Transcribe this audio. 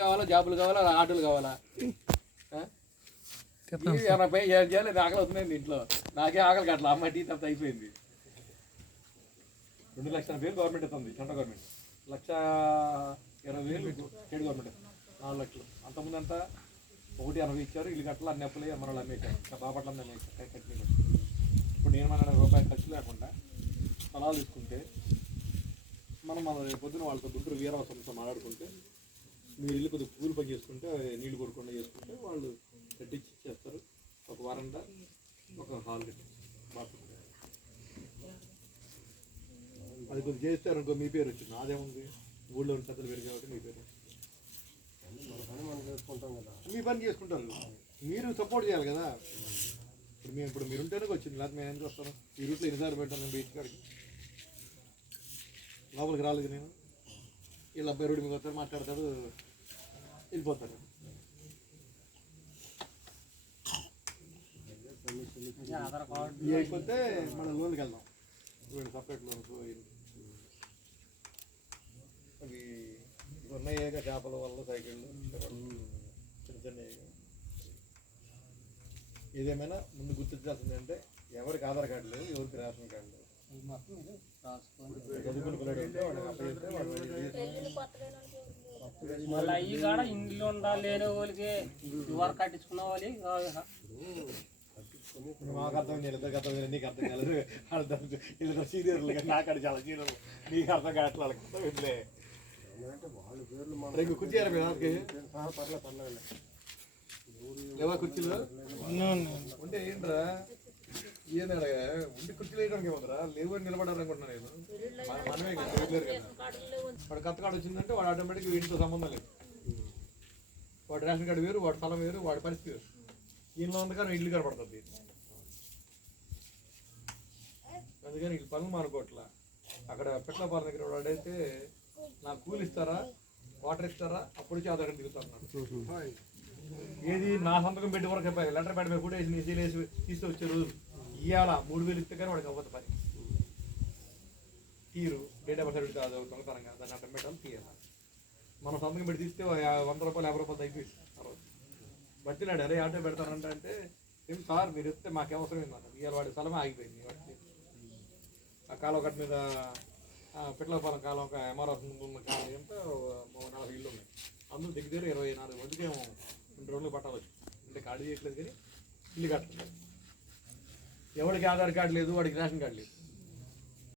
కావాలా, జాబులు కావాలా, ఆటోలు కావాలా? ఏం చేయాలి? ఆకలి అవుతుందండి ఇంట్లో. నాకే ఆకలి కట్ల అమ్మ టీ తప్ప అయిపోయింది. 2,00,000 గవర్నమెంట్ ఇస్తుంది, సెంట్రల్ గవర్నమెంట్. 1,20,000 స్టేట్ గవర్నమెంట్, 4 లక్షలు. అంతకుముందు అంతా 1,80 ఇచ్చారు. ఇల్లు కట్టలు అన్ని అప్పులే మనలు అమ్మేశారు. ఇంకా బాపట్ల కట్టిన. ఇప్పుడు నేను మన రూపాయలు ఖర్చు లేకుండా స్థలాలు తీసుకుంటే మనం పొద్దున వాళ్ళతో గుంటూరు వీరవసంతో మాట్లాడుకుంటే మీరు ఇల్లు కొద్దిగా పూలు పని చేసుకుంటే నీళ్లు కొడుకుండా చేసుకుంటే వాళ్ళు కట్టించి ఇచ్చేస్తారు. ఒక వరండా, ఒక హాల్ కట్టించి బాత్రూమ్. అది కొద్దిగా చేస్తారు అనుకో మీ పేరు వచ్చింది. అదేముంది, ఊళ్ళో ఉన్న పెద్దలు పేరు కాబట్టి మీ పేరు మీ పని చేసుకుంటారు. మీరు సపోర్ట్ చేయాలి కదా. ఇప్పుడు మీరు ఉంటేనే వచ్చింది, లేకపోతే మేము ఎందుకు వస్తాను? ఈ రూట్లో ఎన్నిసార్లు పెట్టాను బీచ్ కాడికి, లోపలికి రాలేదు నేను. వీళ్ళ అబ్బాయి రోడ్డు మీకు వస్తారు, మాట్లాడతాడు, వెళ్ళిపోతారు. అయిపోతే మన లోన్కి వెళ్దాం. సపరేట్ లోన్స్ అవి ఉన్నాయి. చేపల వల్ల సైకిళ్ళు చిన్న చిన్న. ఏదేమైనా ముందు గుర్తించాల్సింది అంటే ఎవరికి ఆధార్ కార్డు లేవు, ఎవరికి రేషన్ కార్డు లేవు. మళ్ళీ అవి కూడా ఇంట్లో ఉండాలి, లేని వాళ్ళకి వరకు కట్టించుకున్న వాళ్ళకి మాకు అర్థం కాలేదు, ఇద్దరికి అర్థం కాలేదు, నీకు అర్థం కాలేదు. వీళ్ళతో సీనియర్లు కానీ నాకు చాలా సీనియర్లు, నీకు అర్థం కావట్లేదు. వాళ్ళకి వెళ్ళే కుర్చీయారా మీరు పర్లేదు లేవా? కుర్చీలు ఉంటే ఏంట్రా ఏంటగా ఉండి కుర్చీలు వేయడానికి ఏమంటారా? లేవు అని నిలబడాలనుకుంటున్నాను నేను. మనమే కదా వాడు కొత్త కార్డు వచ్చిందంటే వాడు ఆటోమేటిక్గా వీటితో సంబంధం లేదు. వాడు రేషన్ కార్డు వేరు, వాడి స్థలం వేరు, వాడి పరిస్థితి వేరు. ఈయనలో ఉంది కానీ ఇల్లు కనపడుతుంది. అందుకని వీళ్ళు పనులు మానుకోవట్లా. అక్కడ పెట్లపాలెం దగ్గర వాడైతే నాకు కూలి ఇస్తారా, వాటర్ ఇస్తారా, అప్పుడు నుంచి ఆధార్ దిగుతున్నాడు. ఏది నా సంతకం పెట్టి వరకు లెటర్ పెట్టి కూడా వేసి సీల్ వేసి తీస్తే వచ్చే రోజు ఇవాళ 3,000 ఇస్తే కానీ వాడికి అవ్వదు పని. తీరు డేట్ ఆఫ్ సర్టిఫికేట్ కాదు, దొంగతనంగా దాన్ని అడ్డం పెట్టాలి, తీయాలి. మన సంతకం పెట్టి తీస్తే 100 రూపాయలు 50 రూపాయలు తగ్గిపోయింది. బట్టినాడు అరే ఆటో పెడతానంటే అంటే ఏం సార్ మీరు ఇస్తే మాకు అవసరం ఏందన్న. ఇవాళ వాడి స్థలమే ఆగిపోయింది. వాడికి ఆ కాలం ఒకటి మీద పిట్లపాలెం కాలం ఒక ఎంఆర్ఎఫ్ ముందు ఉన్న కాలం ఎంత 40 ఇళ్ళు ఉన్నాయి. అందులో దగ్గర 24 మందికి ఏమో 2 రోజులు పట్టాలి వచ్చి. అంటే కార్డు చేయట్లేదు కానీ ఇల్లు కట్టలేదు. ఎవరికి ఆధార్ కార్డు లేదు, వాడికి రేషన్ కార్డు లేదు.